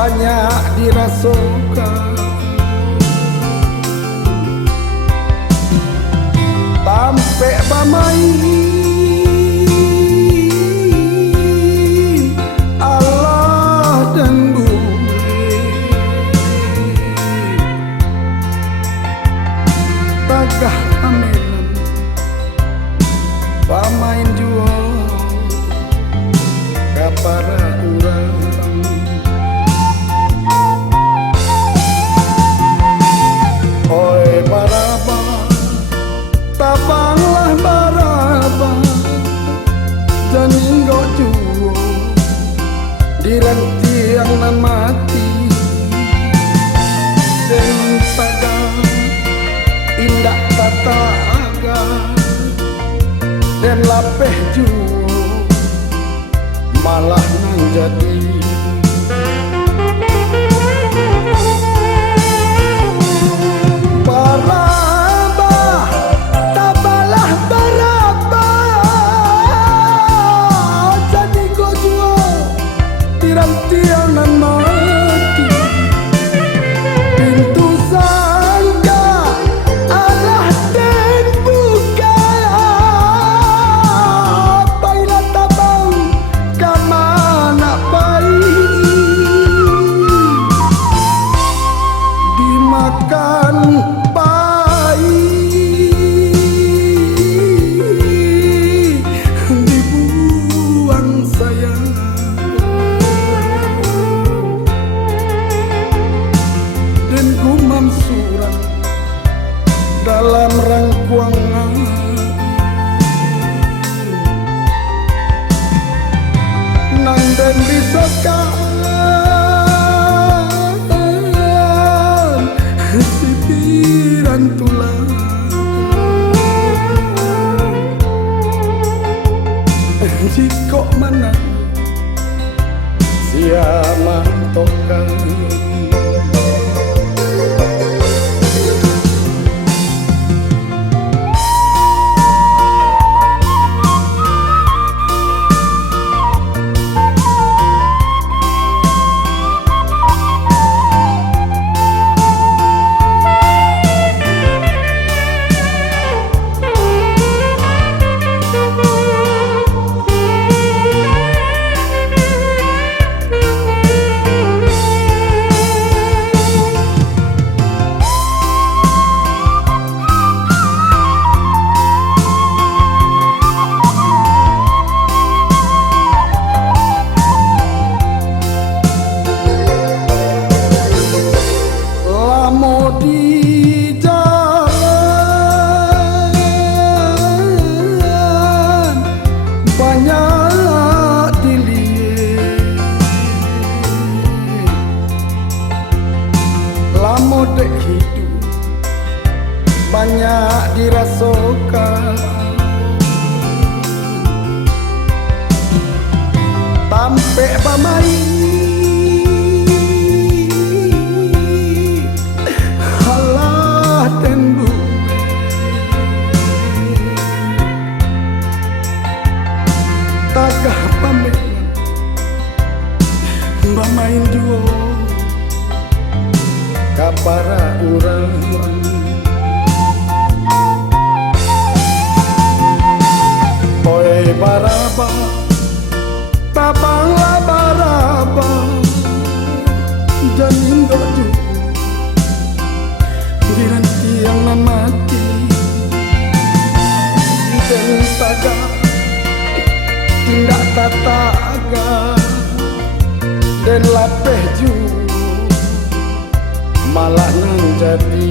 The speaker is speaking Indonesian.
banyak dirasakan, sampai bamai Allah dan bumi tagah aminan pamain jua kapara urang. Oi baraba tabanglah baraba janinggo juo direntiang nan mati dan pada indak tata aga dan lapeh juo malah nan jadi. Dalam rangkuangan nang dan bisakan sipiran tulang jika mana siapa tokan. Dek hidup banyak dirasakan, sampai bamai Allah dan bumi tagah pamit bamain duo kapara urang. Oi baraba tabanglah baraba janindo juo direntiang nan mati dan taga tindak tata aga dan lapeh juo malah nang jadi.